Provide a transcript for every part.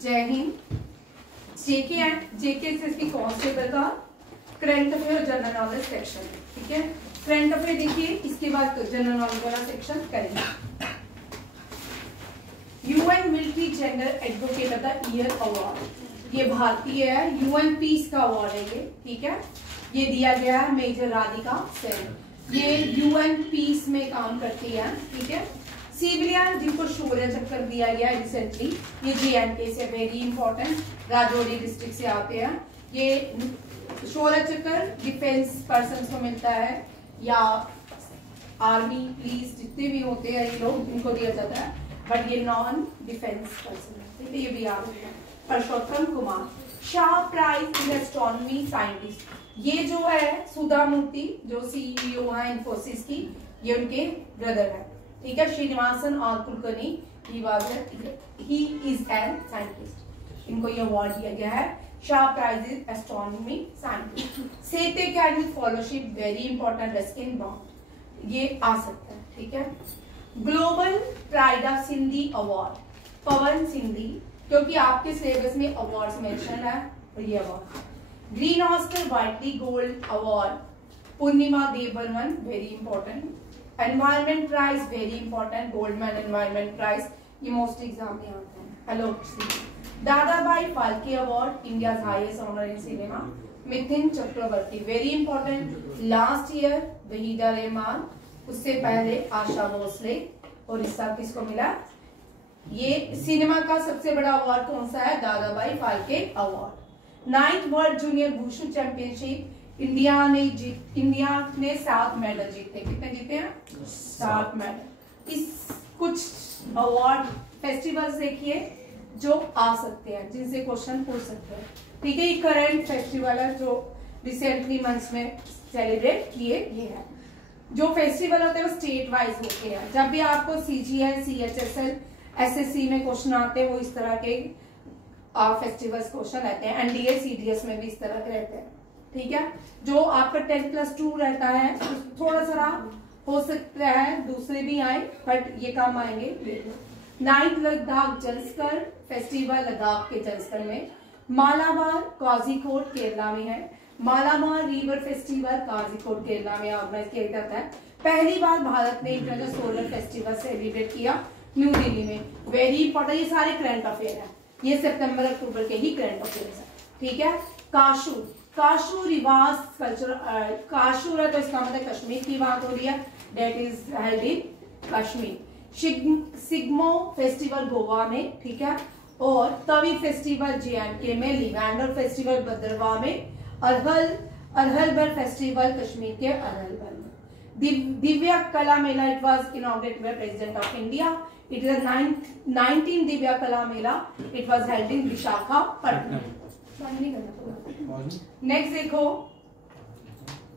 जय हिंद। जेके से इसकी कांस्टेबल का करंट अफेयर और जनरल नॉलेज सेक्शन है, ठीक है। करंट अफेयर देखिए, इसके बाद जनरल नॉलेज वाला सेक्शन करेंगे। UN military gender advocate of the year award, ये भारतीय है, यूएन पीस का अवार्ड है ये, ठीक है। ये दिया गया है मेजर राधिका सेन, ये यूएन पीस में काम करती है, ठीक है। सिविलियन जिनको शौर्य चक्कर दिया गया है रिसेंटली, ये JNK से, वेरी इंपॉर्टेंट, राजौरी डिस्ट्रिक्ट से आते हैं। ये शौर्य चक्कर डिफेंस पर्सन को मिलता है, या आर्मी पुलिस जितने भी होते हैं ये लोग, इनको दिया जाता है, बट ये नॉन डिफेंस पर्सन है, ठीक है। ये भी याद रखना। Parshottam Kumar Shah prize in astronomy scientist, ये जो है सुधा मूर्ति जो CEO है इन्फोसिस की, ये उनके ब्रदर है, ठीक है। श्रीनिवासन और Kulkarni, he is an scientist, इनको ये अवार्ड दिया गया है, Shah prize is astronomy scientist. सेते academy fellowship, very important, Ruskin Bond, ये आ सकता है, ठीक है। Global pride of Sindhi award, Pawan Sindhi, क्योंकि आपके सिलेबस में अवार्ड्स मेंशन है, और ये award. Green Oscar Whitley gold award, Purnima Dev Barman, very important. Environment prize, very important, Goldman environment prize, ये मोस्ट एग्जाम में आता है। Hello, Dadabhai Phalke award, India highest honour in cinema, Mithun Chakraborty, very important. Last year Waheeda Rehman, उससे पहले आशा भोसले, और इस साल किसको मिला? ये सिनेमा का सबसे बड़ा अवार्ड कौन सा है? Dadabhai Phalke award. 9th world junior wushu championship, India ने 7 मेडल जीते। कितने जीते हैं? 7 मेडल। इस कुछ अवार्ड फेस्टिवल्स देखिए जो आ सकते हैं, जिनसे क्वेश्चन पूछ सकते हैं, ठीक है। ये करंट फेस्टिवल है जो रिसेंटली मंथ्स में सेलिब्रेट किए गए हैं। जो फेस्टिवल होते हैं वो स्टेट वाइज होते हैं। जब भी आपको CGL, CHSL, SSC में क्वेश्चन आते हैं, वो इस तरह के फेस्टिवल्स क्वेश्चन रहते हैं। NDA, CDS में भी इस तरह के रहते हैं, ठीक है। जो आपका 10+2 रहता है, थोड़ा सा हो सकता है दूसरे भी आए, बट ये काम आएंगे। 9th लद्दाख जलस्कर फेस्टिवल, लद्दाख के जलस्कर में। मालाबार कोझिकोड केरला में है। मालाबार रिवर फेस्टिवल कोझिकोड केरला में ऑर्गेनाइज किया जाता है। पहली बार भारत ने इंटरनेशनल सोलर फेस्टिवल सेलिब्रेट किया न्यू दिल्ली में, वेरी इंपॉर्टेंट। ये सारे करंट अफेयर है, ये सितंबर अक्टूबर के ही करंट अफेयर है, ठीक है। काशू रिवाज कल्चर, काशूर है तो इसका मतलब कश्मीर की बात हो रही है, that is held in Kashmir. Shigmo festival Goa में, ठीक है। और तवी फेस्टिवल JNK में, लिवेंडर फेस्टिवल भद्रवाह में, अरहलबर फेस्टिवल कश्मीर के अरहलबर में। Divya Kala Mela, it was inaugurated by president of India, it is 19 Divya Kala Mela, it was held in Visakhapatnam. Next देखो,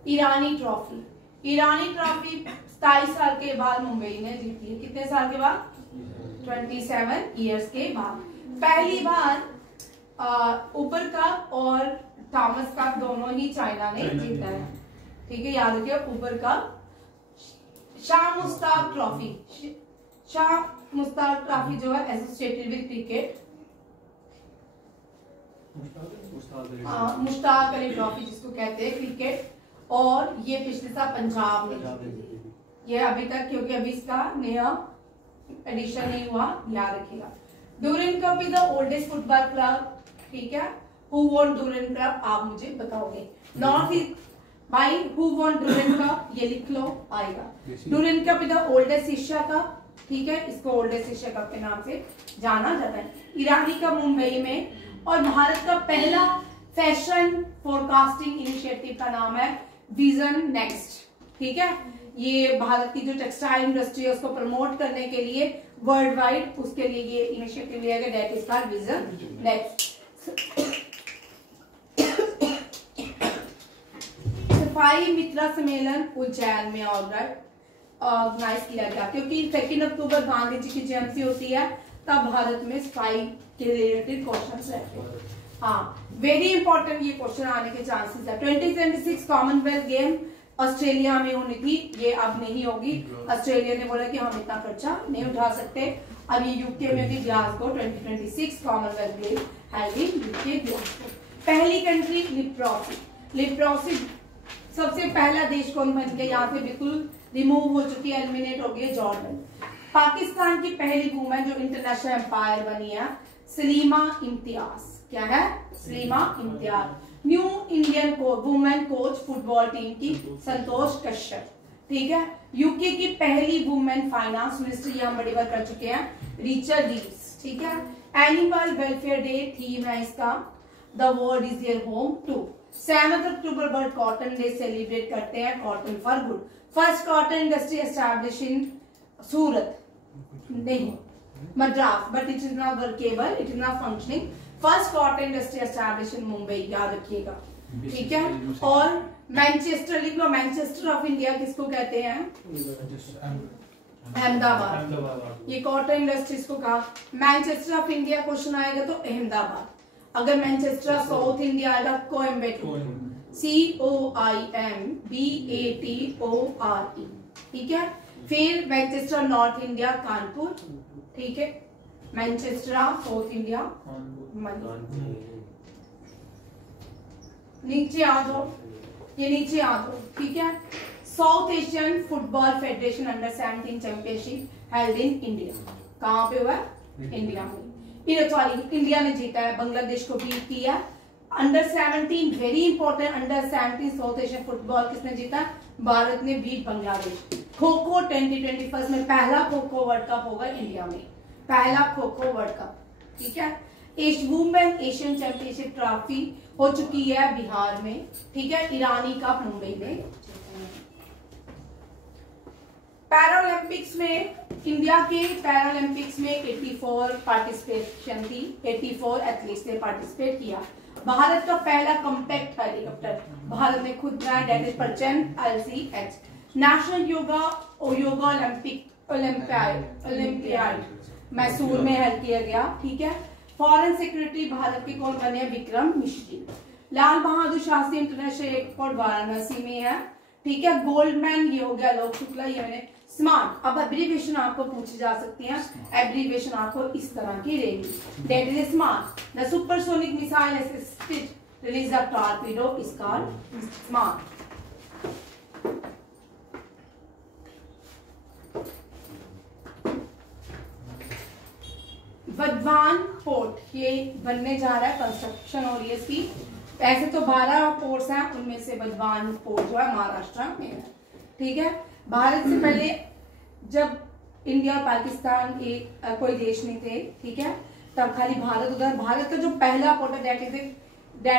ईरानी ट्रॉफी। ईरानी ट्रॉफी 27 साल के बाद मुंबई ने जीती है। कितने साल के बाद? 27 इयर्स के बाद। पहली बार ऊपर कप और थॉमस कप दोनों ही चाइना ने जीता है, ठीक है, याद रखिए। ऊपर cup, Shah Mushtaq trophy, Shah Mushtaq trophy जो है associated with cricket, Mushtaq Ali trophy जिसको कहते हैं क्रिकेट, और ये पिछले साल पंजाब में जीती। ये अभी तक, क्योंकि अभी इसका नया एडिशन नहीं हुआ, याद रखिएगा। Durand cup is the oldest football club, ठीक है। हु वॉन डूरन कप, आप मुझे बताओगे। नॉर्थ ईस्ट भाई, हु वॉन डूरन कप, ये लिख लो, आएगा। Durand cup is the oldest Asia cup, ठीक है, इसको ओल्डेस्ट एशिया कप के नाम से जाना जाता है। ईरानी का मुंबई में। और भारत का पहला फैशन फोरकास्टिंग इनिशिएटिव का नाम है विजन नेक्स्ट, ठीक है। ये भारत की जो टेक्सटाइल इंडस्ट्री है उसको प्रमोट करने के लिए वर्ल्ड वाइड, उसके लिए ये इनिशिएटिव लिया गया, that is called vision next. सफाई मित्रा सम्मेलन उज्जैन में ऑर्गेनाइज किया गया, क्योंकि 2 अक्टूबर गांधी जी की जयंती होती है, तब भारत में सफाई के रिलेटेड क्वेश्चंस रहते हैं। हाँ, वेरी इंपॉर्टेंट ये क्वेश्चन आने के चांसेस है। 2026 कॉमनवेल्थ गेम ऑस्ट्रेलिया में होनी थी, ये अब नहीं होगी। ऑस्ट्रेलिया ने बोला कि हम इतना खर्चा नहीं उठा सकते, अब ये यूके में भी Glasgow 2026 Commonwealth game held in UK Glasgow. पहली कंट्री लिप्रोसी सबसे पहला देश कौन बन गया, यहाँ से बिल्कुल रिमूव हो चुकी है, एलिमिनेट हो गई जॉर्डन। पाकिस्तान की पहली वुमेन जो इंटरनेशनल एम्पायर बनी है सलीमा इम्तियाज। क्या है? Salima Imtiaz. New Indian women coach football team की संतोष कश्यप। ठीक है। यूके की पहली वुमेन फाइनेंस मिनिस्टर, यहाँ बड़ी बार कर चुके हैं, रिचर्ड रीव्स। ठीक है। एनिमल वेलफेयर डे थीम है इसका the world is your home too. 7 अक्टूबर वर्ल्ड कॉटन डे सेलिब्रेट करते हैं, cotton for good. First cotton industry establish in Surat नहीं Madras, but it is not workable, it is not functioning. First cotton industry establish in Mumbai, याद रखिएगा। ठीक है। और Manchester लिख लो, मैनचेस्टर ऑफ इंडिया किसको कहते हैं? अहमदाबाद। ये कॉटन इंडस्ट्रीज को कहा मैनचेस्टर ऑफ इंडिया। क्वेश्चन आएगा तो अहमदाबाद। अगर मैनचेस्टर साउथ इंडिया आएगा कोयम्बटूर, COIMBATORE। ठीक है। फिर मैनचेस्टर नॉर्थ इंडिया कानपुर। ठीक है। मैनचेस्टर साउथ इंडिया नीचे आ जाओ, ये नीचे आ जाओ। ठीक है। South Asian football federation under 17 championship held in India. कहां पे हुआ? इंडिया में। सॉरी, इंडिया ने जीता है, बांग्लादेश को बीट किया। Under 17 very important, under 17 south Asian football किसने जीता? भारत ने बीट बांग्लादेश। खो खो 2021 में पहला खो खो वर्ल्ड कप होगा इंडिया में, पहला खो खो वर्ल्ड कप। ठीक है। वुमेन एशियन चैंपियनशिप ट्रॉफी हो चुकी है बिहार में। ठीक है। ईरानी कप मुंबई में। पैरालंपिक्स में इंडिया के पैरालंपिक्स में 84 पार्टिसिपेशन थी, 84 एथलीट्स ने पार्टिसिपेट किया। भारत का पहला कॉम्पैक्ट हेलीकॉप्टर भारत ने खुद बनाया, that is Prachand LCH। National yoga olympiad Mysore में हेल्ड किया गया। ठीक है। फॉरेन सेक्रेटरी भारत के कौन बने? विक्रम मिश्री। लाल बहादुर शास्त्री इंटरनेशनल एयरपोर्ट वाराणसी में है। ठीक है। गोल्डमैन ये हो गया लोक शुक्ला, ये मैंने स्मार्ट। अब एब्रीविएशन आपको पूछी जा सकती है, एब्रीविएशन आपको इस तरह की रहेगी। That is smart. The supersonic missile assisted release of torpedo is called smart. Vadhavan port ये बनने जा रहा है, कंस्ट्रक्शन हो रही है इसकी। ऐसे तो 12 पोर्ट्स हैं, उनमें से बद्वान पोर्ट जो है महाराष्ट्र में है। ठीक है। भारत से पहले जब इंडिया और पाकिस्तान एक कोई देश नहीं थे, ठीक है, तब खाली भारत उधर। भारत का जो पहला पोर्ट है दैट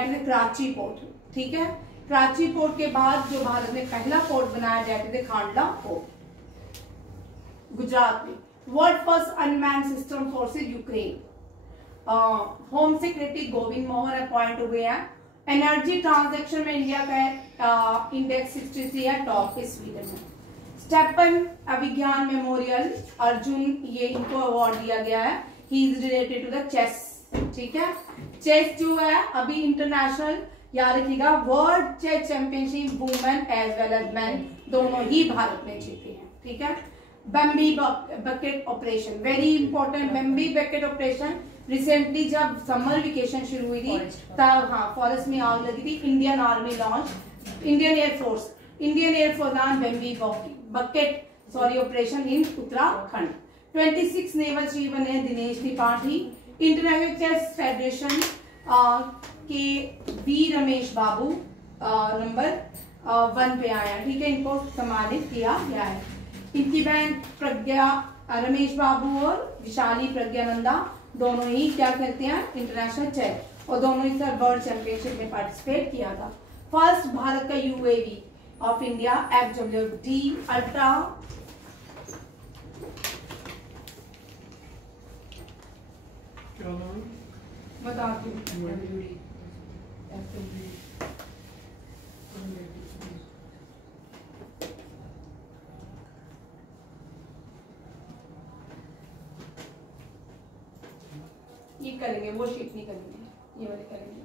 इज कराची पोर्ट। ठीक है। कराची पोर्ट के बाद जो भारत ने पहला पोर्ट बनाया that is Kandla port Gujarat में। World first unmanned system forces Ukraine. Home secretary Govind Mohan appoint हुए हैं। एनर्जी ट्रांजैक्शन में इंडिया का इंडेक्स 63 है, टॉप पे स्वीडन है। स्टेपन अभिज्ञान मेमोरियल अर्जुन ये इनको अवार्ड दिया गया है। He is related to the chess. ठीक है। चेस जो है अभी इंटरनेशनल, याद रखिएगा, world chess championship women as well as man दोनों ही भारत में जीते हैं। ठीक है। Bambi bucket operation very important. Bambi bucket operation recently जब समर वेकेशन शुरू हुई थी तब फॉरेस्ट में आग लगी थी। Indian army launch Indian air force Bambi bucket operation in Uttarakhand. 26 naval chief बने Dinesh Tripathi. International chess federation के वी रमेश बाबू नंबर 1 पे आया। ठीक है। इनको सम्मानित किया गया है। इनकी बहन प्रज्ञा रमेश बाबू और विशाली प्रज्ञानंदा दोनों ही क्या कहते हैं इंटरनेशनल चेस, और दोनों ही सर वर्ल्ड चैंपियनशिप में पार्टिसिपेट किया था। फर्स्ट भारत का UAV of India FWD ultra बताती हूँ। ये करेंगे, वो शीट नहीं करेंगे, ये वाले करेंगे।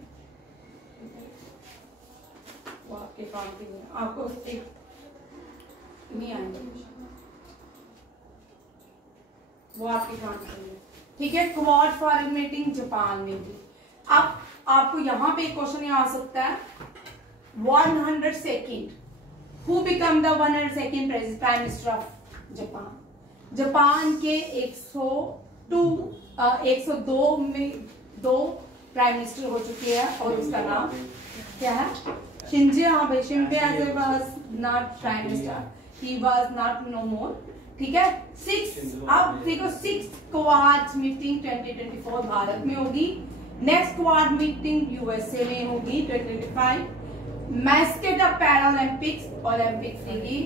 वो आपके काम के लिए आपको एक नहीं आएंगे। वो आपके ध्यान रखेंगे। ठीक है, क्वाड फॉरेन मीटिंग जापान में थी। अब आपको यहाँ पे एक क्वेश्चन आ सकता है, 102nd who become the 102nd prime minister of Japan. Japan के 102 में 2 प्राइम मिनिस्टर हो चुके हैं और उसका नाम क्या है? Shinzo Abe. Shinzo was not prime minister, he was not no more. ठीक है, 6 अब देखो 6 क्वाड मीटिंग 2024 भारत में होगी। नेक्स्ट क्वाड मीटिंग यूएसए में होगी 2025। मैस्केट ऑफ पैरालंपिक्स ओलंपिक्स होगी।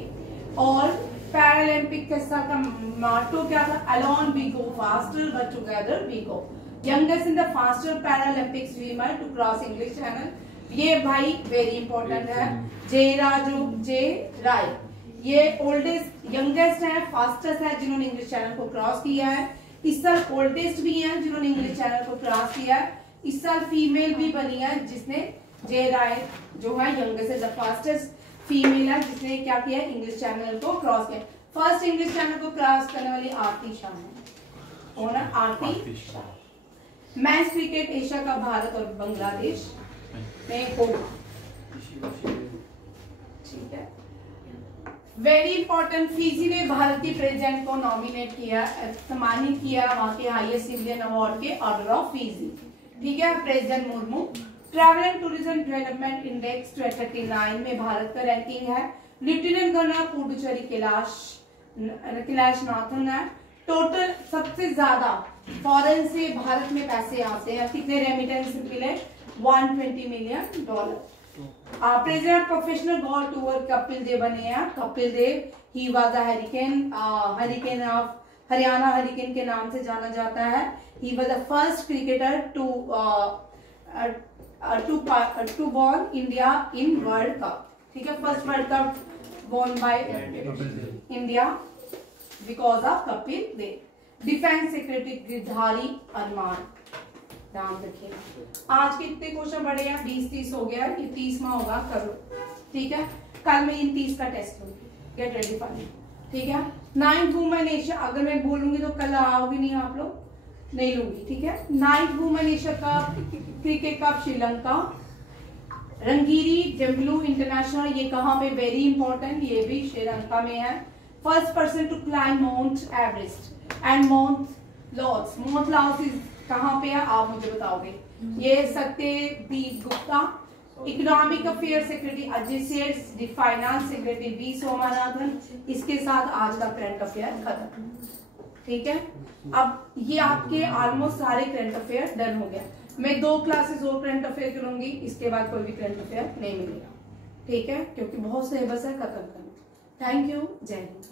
और पैरालंपिक के साथ का मोटो क्या था? Alone we go faster but together we go. Youngest in the faster Paralympic swimmer to cross English channel. ये भाई वेरी इंपॉर्टेंट है, जे राय। ये ओल्डेस्ट यंगेस्ट है, फास्टेस्ट है जिन्होंने इंग्लिश चैनल को क्रॉस किया है। इस साल ओल्डेस्ट भी है जिन्होंने इंग्लिश चैनल को क्रॉस किया है। इस साल फीमेल भी बनी है जिसने, जे राय जो है यंगेस्ट द फास्टेस्ट फीमेल है जिसने क्या किया, इंग्लिश चैनल को क्रॉस किया। फर्स्ट इंग्लिश चैनल को क्रॉस करने वाली आरती शाह है। कौन है? आरती शाह। मैच क्रिकेट एशिया का भारत और बांग्लादेश में होगा। ठीक है, वेरी इंपॉर्टेंट, फिजी ने भारतीय प्रेसिडेंट को नॉमिनेट किया, सम्मानित किया वहां के हाईएस्ट सिविलियन अवार्ड के ऑर्डर ऑफ फिजी। ठीक है, president Murmu. Travel and tourism development index 39 में भारत का रैंकिंग है। Lieutenant governor Puducherry Kailash Nathan है। टोटल सबसे ज्यादा फॉरेन से भारत में पैसे आते हैं, कितने रेमिटेंस मिले? $120 million. President professional golf tour Kapil Dev बने हैं। Kapil Dev, he was a hurricane of Haryana hurricane के नाम से जाना जाता है। He was the first cricketer to born India in world cup. ठीक है, first world cup born by India because of Kapil Dev. Defence secretary Giridhar Aramane, ध्यान रखिएगा। आज के इतने क्वेश्चन बड़े हैं, 20-30 हो गया, ये 30वां होगा, करो। ठीक है, कल मैं इन 30 का टेस्ट लूंगी, गेट रेडी फॉर मी। ठीक है, 9th वुमेन एशिया, अगर मैं बोलूंगी तो कल आओगे नहीं आप लोग, नहीं लूंगी। ठीक है, 9th women Asia cup cricket cup Sri Lanka, Rangiri जंगलू इंटरनेशनल, ये कहाँ पे? वेरी इंपॉर्टेंट, ये भी श्रीलंका में है। First person to climb mount Everest and mount Lhotse. Mount Lhotse कहाँ पे है आप मुझे बताओगे? ये Satyadeep Gupta. Economic affair secretary Ajay Seth, finance secretary we Somanathan. इसके साथ आज का करंट अफेयर खत्म। ठीक है, अब ये आपके ऑलमोस्ट सारे करंट अफेयर डन हो गया। मैं 2 क्लासेस और करंट अफेयर करूंगी, इसके बाद कोई भी करंट अफेयर नहीं मिलेगा। ठीक है, क्योंकि बहुत सिलेबस है, खत्म करना। थैंक यू, जय हिंद।